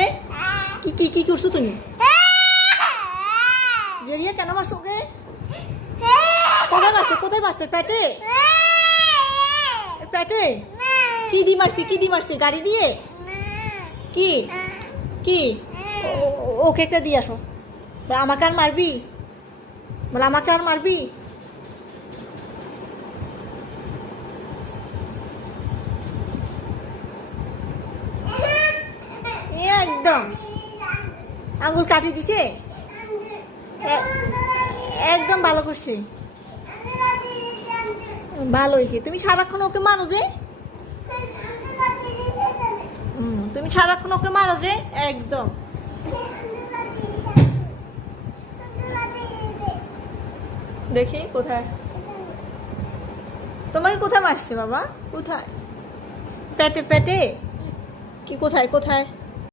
রে কি কি কি করছো তুমি? জেরিয়া কেন মারছো ওকে? কোথায় মারছে? কোথায় মারছে? পেটে? পেটে? কি দি মারছি? কি দি মারছি? গাড়ি দিয়ে? কি কি? ওকে একটা দিয়ে আসো। আমাকে আর মারবি? বলে আমাকে আর মারবি? একদম আঙুল কাটি দিছে, একদম ভালো করছে, ভালো হয়েছে। তুমি সারাক্ষণ ওকে মারো যে, তুমি সারাক্ষণ ওকে মারো যে, একদম। দেখি কোথায় তোমাকে, কোথায় মারছে বাবা? কোথায়? পেটে? পেটে কি? কোথায় কোথায়?